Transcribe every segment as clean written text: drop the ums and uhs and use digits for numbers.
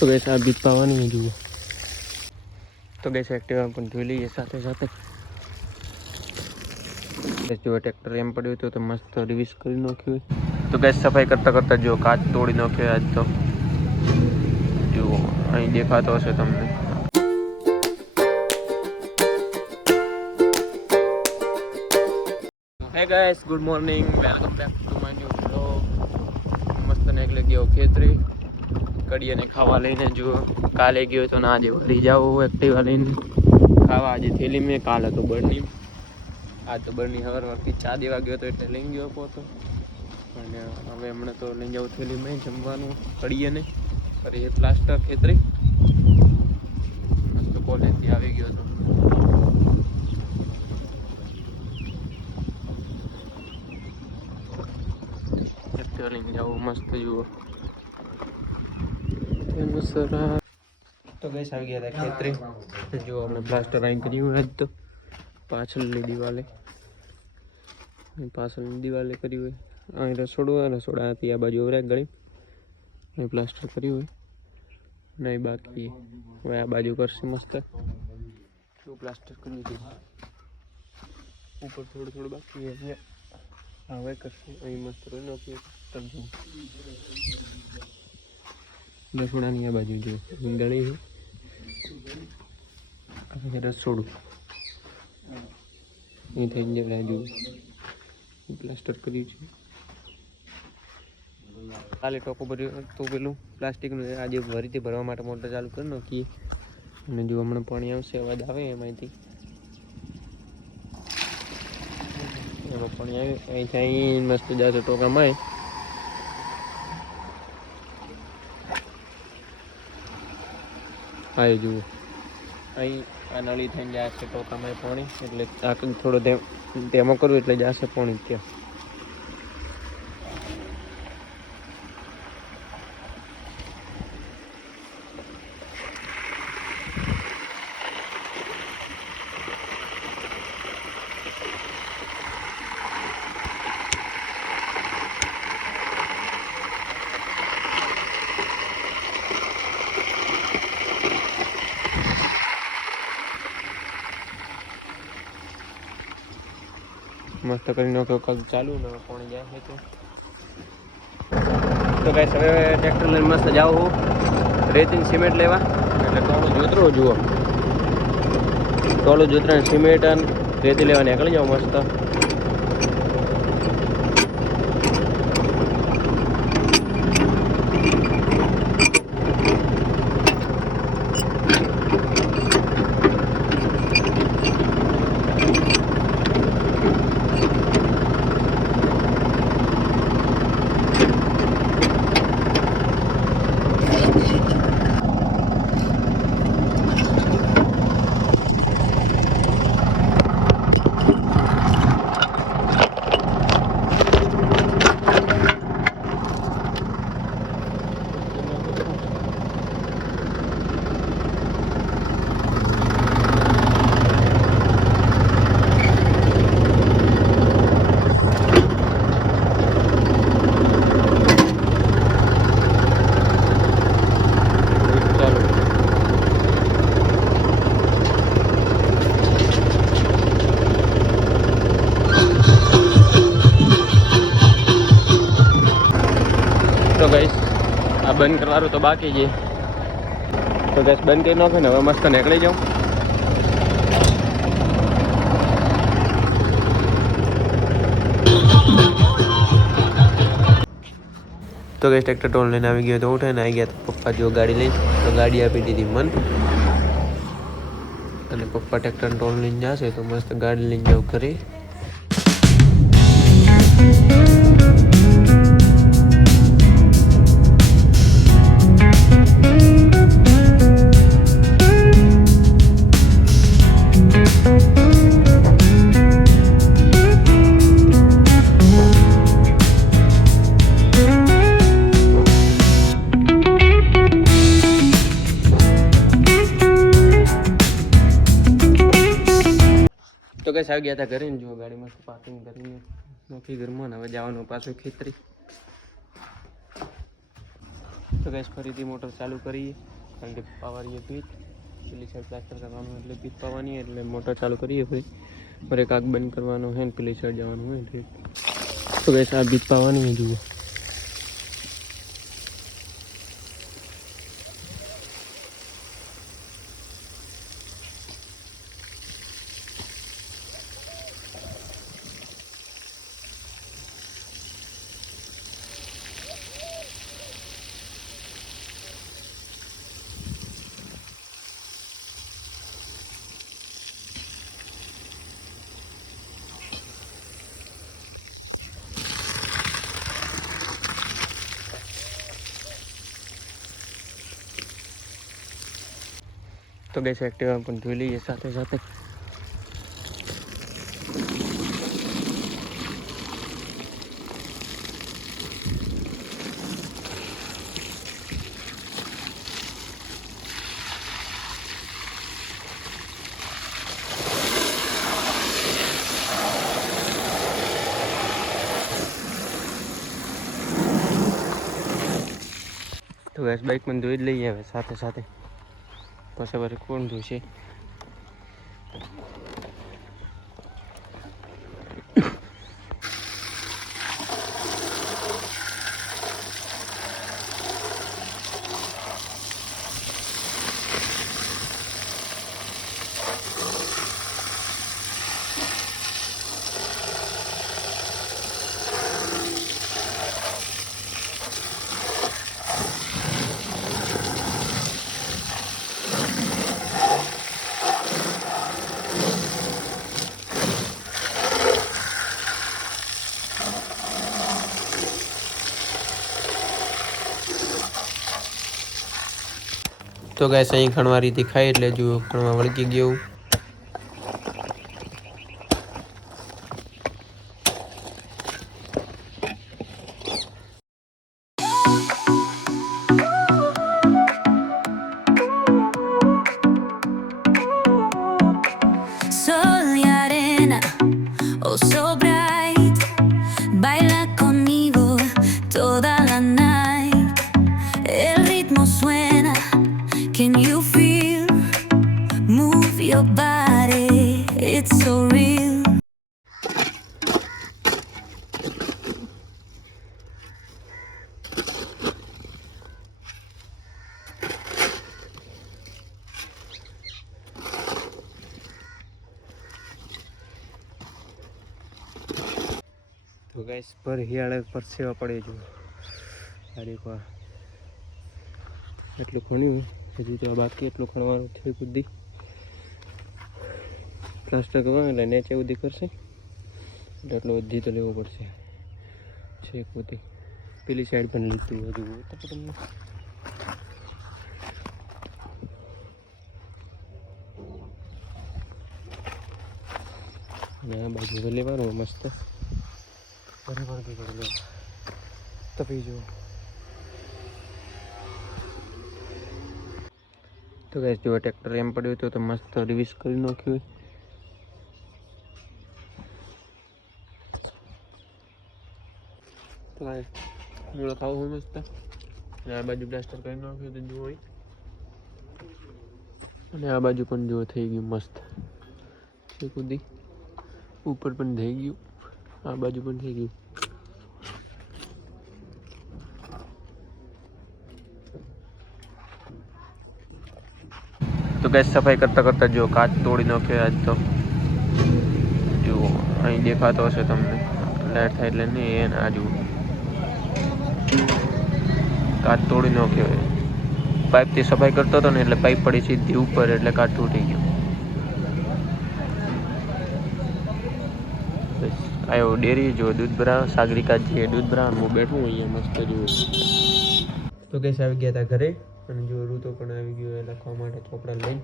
તો ગેસ આ બીજ પાવાની જુઓ તો ગેસ એક્ટિવા પણ ધોઈ લઈએ સાથે સાથે જો ટ્રેક્ટર એમ પડ્યું હતું તો મસ્ત રિવીસ કરી નાખ્યું તો ગેસ સફાઈ કરતા કરતા જો કાચ તોડી નાખ્યો આજ તો જુઓ અહીં દેખાતો હશે તમને હે guys good morning welcome back to my new vlog મસ્ત ને એટલે ગયો ખેતરી કડીને ખાવા લઈને જુઓ કાલે ગયો તો ના આજે વળી જાવ એક્ટિવા લઈને ખાવા આજે થેલી મેં કાલ હતો બરની આ તો બરની હવારથી ચા દેવા ગયો તો એટલે લઈ ગયો હતો અને હવે હમણાં તો લઈ જાઉં થેલી મેં જમવાનું કડીએ ને અરે એ પ્લાસ્ટર ખેતરી મસ્ત કોલેજથી આવી ગયો હતો લઈને જાઓ મસ્ત જુઓ તો ગેસ આવી ગયા હતા ખેતરી જો આપણે પ્લાસ્ટર અહીં કર્યું આજ તો પાછળની દિવાલે કર્યું હોય અહીં રસોડા હતી આ બાજુ વરાક ગળી અહીં પ્લાસ્ટર કર્યું હોય નહીં બાકી હવે આ બાજુ કરશે મસ્ત શું પ્લાસ્ટર કર્યું છે ઉપર થોડું બાકી હવે કરશે અહીં મસ્ત રહી નાખીએ રસોડાની આ બાજુ જો ગળી છે રસોડું એ થઈ જાય બાજુ પ્લાસ્ટર કર્યું છે કાલે ટોકો ભર્યું તો પેલું પ્લાસ્ટિકનું આજે ફરીથી ભરવા માટે મોટર ચાલુ કરી નાખીએ અને જો હમણાં પાણી આવશે અવાજ આવે એમાંથી એમાં પાણી આવે અહીંથી અહીં મસ્ત જશે ટોકામાં હા જુઓ અહીં આ નળી થઈને જાય છે ટોકામાં પાણી એટલે આ થોડો તેમાં કરવું એટલે જશે પાણી ત્યાં મસ્ત કરી નાખ્યો કાલ ચાલુ ને પાણી જાય છે તો ગાઈસ હવે ટ્રેક્ટર લઈને મસ્ત જાઉં હું રેતીન સિમેન્ટ લેવા એટલે ટોલું જોતરો જુઓ ટોલું જોતરા સિમેન્ટ અને રેતી લેવા નીકળી જાઉં મસ્ત તો ગેસ આ બંધ કરવાનું તો બાકી છે તો ગેસ બંધ કરી નાખે ને હવે મસ્ત નીકળી જાઉં તો ગેસ ટ્રેક્ટર ટોલ લઈને આવી ગયો તો ઉઠે ને આવી ગયા તો પપ્પા જો ગાડી લઈ તો ગાડી આપી દીધી મન અને પપ્પા ટ્રેક્ટર ટોલ લઈને જશે તો મસ્ત ગાડી લઈને જાઉં કરી તો કઈ આવી ગયા હતા ઘરે ને જો ગાડી મસ્ત પાર્કિંગ કરીને નોખી ઘરમાં હવે જવાનું પાછું ખેતરી તો ગેસ ફરીથી મોટર ચાલુ કરીએ કારણ કે પાવારીએ ભીત પેલી સાઈડ પ્લાસ્ટર કરવાનું એટલે ભીત પાવાની એટલે મોટર ચાલુ કરીએ ફરી ફરી કાક બંધ કરવાનો હોય ને પેલી સાઈડ જવાનું હોય એટલે તો ગેસ આ ભીત પાવાની હોય જુઓ. તો ગેસ એક્ટિવા પણ ધોઈ લઈએ સાથે સાથે. તો ગેસ બાઇક પણ ધોઈ જ લઈએ હવે સાથે સાથે પછી વળી કોણ ધોશે. તો ગેસ અહીં ખણવારીથી ખાઈ એટલે જુઓ ખણવા વળગી ગયું. Sol y arena, oh so bright, baila conmigo toda la night. El ritmo suena, can you feel? Move your body, it's so real. તો ગેસ પર હિયાળે પર સેવા પડે જો તારીખ એટલું ખણ્યું હજી તો બાકી એટલું ખણવાનું છે. બુદ્ધિ પ્લાસ્ટર કરવાનું એટલે નીચે સુધી કરશે એટલે એટલું બધી તો લેવું પડશે. છે બધી પેલી સાઈડ પણ લીધું હજુ તો તમને અને આ બાજુ લેવાનું મસ્ત બરાબર કરી લો તપી જુઓ. તો ગેસ જો ટ્રેક્ટર એમ પડ્યું હતું તો મસ્ત રિવીસ કરી નાખ્યું. તો ગાય મૂળ ખાવું હોય મસ્ત અને આ બાજુ પ્લાસ્ટર કરી નાખ્યું તો જુઓ અને આ બાજુ પણ જુઓ થઈ ગયું મસ્ત છે. કુદી ઉપર પણ થઈ ગયું આ બાજુ પણ થઈ ગયું. તો ગેસ સફાઈ કરતા કરતા જો કાચ તોડી નાખ્યો આજ તો જુઓ અહીં દેખાતો હશે તમને લાઈટ થાય એટલે નહીં એને આ જુઓ કાચ તોડી નાખ્યો. પાઇપથી સફાઈ કરતો હતો ને એટલે પાઇપ પડી સીધી ઉપર એટલે કાચ તૂટી ગયું. બસ આવ્યો ડેરી જો દૂધ ભરાવ સાગરિકા જે દૂધ ભરાવ હું બેઠું અહીંયા મસ્ત જુઓ. તો ગેસ આવી ગયા હતા ઘરે અને જો ઋતુ પણ આવી ગયો એ લખવા માટે ચોપડા લઈને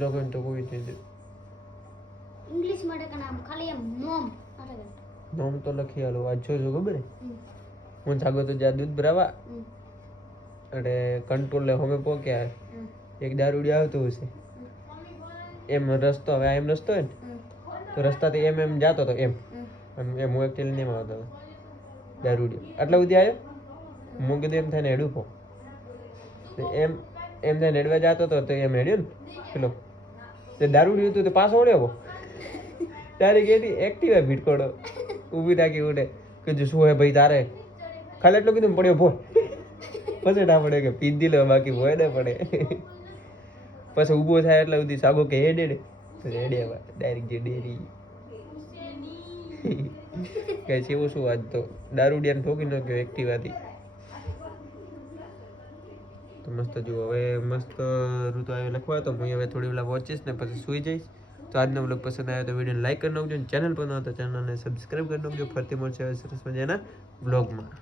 લોકોને તો કોઈ ઇંગ્લિશ માટે નામ ખાલી એમ નોમ તો લખી આલો આજ જો ખબર હું જાગો તો જ્યાં દૂધ ભરાવા એટલે કંટ્રોલ લે હમે પોક્યા એક દારૂડી આવતું હશે એમ રસ્તો હવે એમ રસ્તો હોય ને તો રસ્તાથી એમ જતો હતો એમ અને એમ હું એકચ્યુઅલી નહીં આવતો હતો દારૂડિયો આટલા સુધી આવ્યો હું કીધું એમ થાય ને હેડું પો એમ થાય હેડવા જતો હતો તો એમ હેડ્યો ને પેલો તે દારૂડિયો હતું તો પાછો ઓળ્યો તારી ગઈ એક્ટિવા ભીટકોડો ઊભી રાખી ઉડે કે જો શું હે ભાઈ તારે ખાલી એટલું કીધું પડ્યો ભોય પછી ના પડે કે પીધી લો બાકી ભોય ના પડે પછી ઊભો થાય એટલે સુધી સાગો કે હેડે તો હેડે ડાયરેક્ટ જે ડેરી કઈ છે એવું શું આજ તો દારૂડિયાને ઠોકી ન ગયો એક્ટિવાથી તો મસ્ત જુઓ હવે મસ્ત ઋતુ આવ્યો લખવા તો હું હવે થોડી વાર વોચીશ ને પછી સુઈ જઈશ તો આજનો બ્લોગ પસંદ આવ્યો તો વિડીયોને લાઈક કરી નાખજો ચેનલ પર ન હોય તો ચેનલને સબસ્ક્રાઈબ કરી નાખજો ફરતી મળશે સરસ મજાના બ્લોગમાં